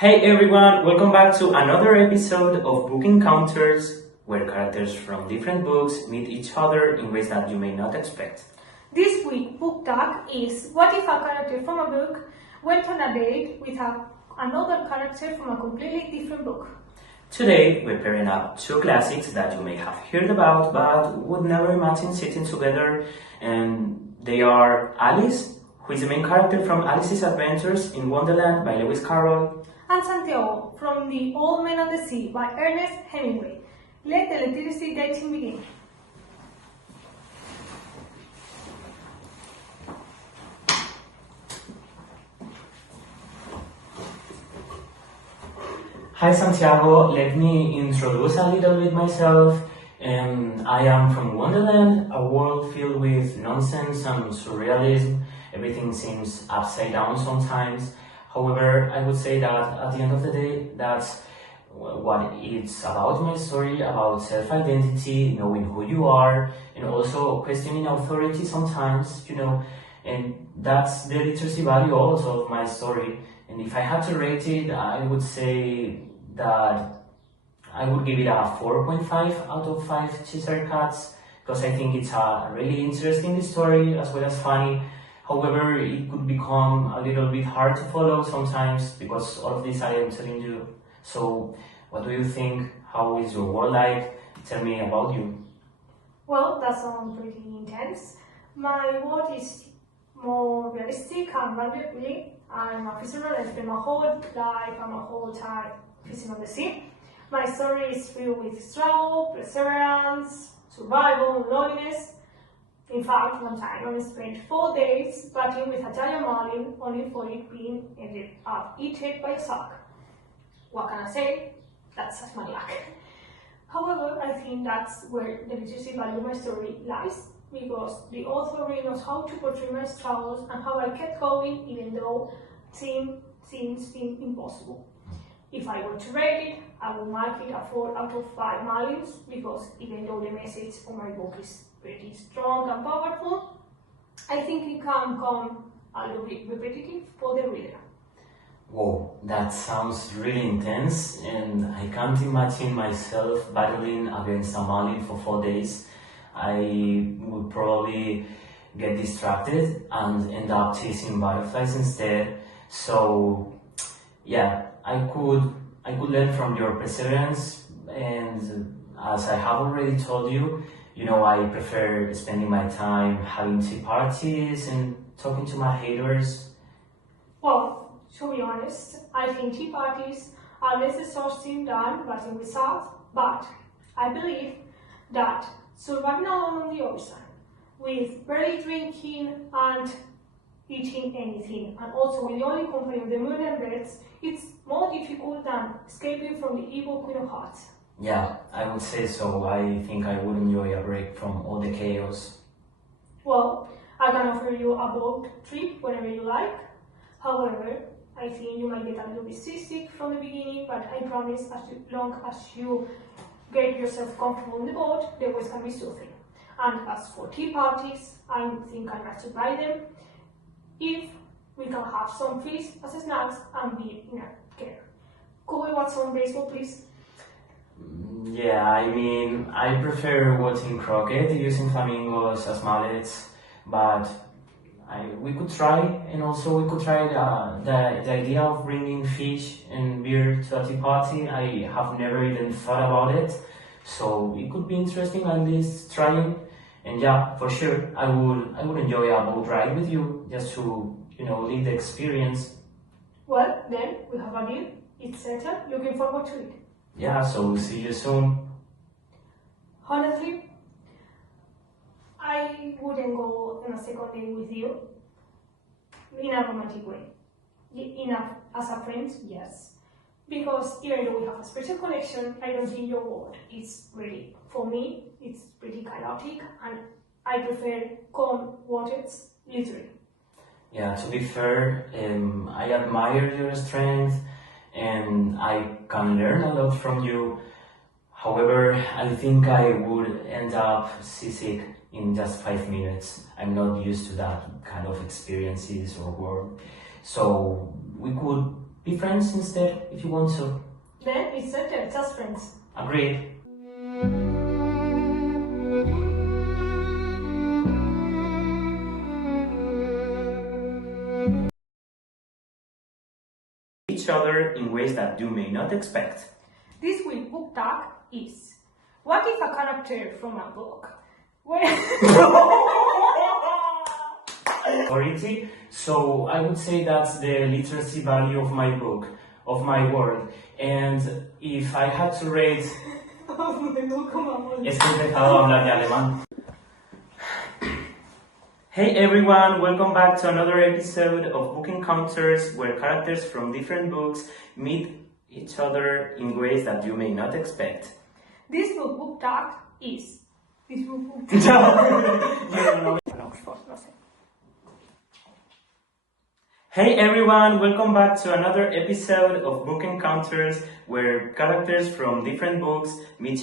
Hey everyone, welcome back to another episode of Book Encounters, where characters from different books meet each other in ways that you may not expect. This week's book tag is what if a character from a book went on a date with another character from a completely different book. Today, we're pairing up two classics that you may have heard about but would never imagine sitting together, and they are Alice, who is the main character from Alice's Adventures in Wonderland by Lewis Carroll, and Santiago from The Old Man and the Sea by Ernest Hemingway. Let the literacy dating begin. Hi Santiago, let me introduce a little bit myself. I am from Wonderland, a world filled with nonsense and surrealism. Everything seems upside down sometimes. However, I would say that at the end of the day, that's what it's about, my story, about self-identity, knowing who you are, and also questioning authority sometimes, and that's the literacy value also of my story. And if I had to rate it, I would say that I would give it a 4.5 out of 5 Cheshire Cats, because I think it's a really interesting story as well as funny. However, it could become a little bit hard to follow sometimes because all of this I am telling you. So, what do you think? How is your world like? Tell me about you. Well, that sounds pretty intense. My world is more realistic and grounded, really. I'm a fisherman. I spend my whole life and my whole time fishing on the sea. My story is filled with struggle, perseverance, survival, and loneliness. In fact, one time I spent 4 days battling with a giant marlin, only for it being ended up eaten by a shark. What can I say? That's just my luck. However, I think that's where the literacy value of my story lies, because the author really knows how to portray my struggles and how I kept going even though things seemed impossible. If I were to rate it, I would mark it a 4 out of 5 marlins, because even though the message of my book is pretty strong and powerful, I think it can come a little bit repetitive for the reader. Whoa, that sounds really intense, and I can't imagine myself battling against a marlin for 4 days. I would probably get distracted and end up chasing butterflies instead. So, yeah, I could learn from your perseverance, and as I have already told you, I prefer spending my time having tea parties and talking to my haters. Well, to be honest, I think tea parties are less exhausting than battling with salt, but I believe that surviving alone on the ocean, with barely drinking and eating anything, and also with the only company of the moon and birds, it's more difficult than escaping from the evil Queen of Hearts. Yeah, I would say so. I think I would enjoy a break from all the chaos. Well, I can offer you a boat trip whenever you like. However, I think you might get a little bit seasick from the beginning, but I promise as long as you get yourself comfortable in the boat, the waves can be soothing. And as for tea parties, I think I'd like to buy them if we can have some fish as snacks and be in a care. Could we watch some baseball, please? Yeah, I prefer watching croquet using flamingos as mallets, but we could try, and also we could try the idea of bringing fish and beer to a tea party. I have never even thought about it, so it could be interesting at least trying. And yeah, for sure, I would enjoy a boat ride with you just to live the experience. Well, then we have a deal. It's settled. Looking forward to it. Yeah, so see you soon. Honestly, I wouldn't go on a second date with you in a romantic way. As a friend, yes. Because even though we have a special connection, I don't think your world is really, for me, it's pretty chaotic, and I prefer calm waters, literally. Yeah, to be fair, I admire your strength and I can learn a lot from you. However, I think I would end up seasick in just 5 minutes. I'm not used to that kind of experiences or work. So we could Be friends instead if you want to. Then it's better, just friends. Agreed. Each other in ways that you may not expect. This week's book tag is: what if a character from a book Authority. So I would say that's the literacy value of my book, of my world. And if I had to rate... Es que he empezado a hablar de alemán. Hey everyone, welcome back to another episode of Book Encounters, where characters from different books meet each other in ways that you may not expect. This book tag is... This book Hey everyone, welcome back to another episode of Book Encounters, where characters from different books meet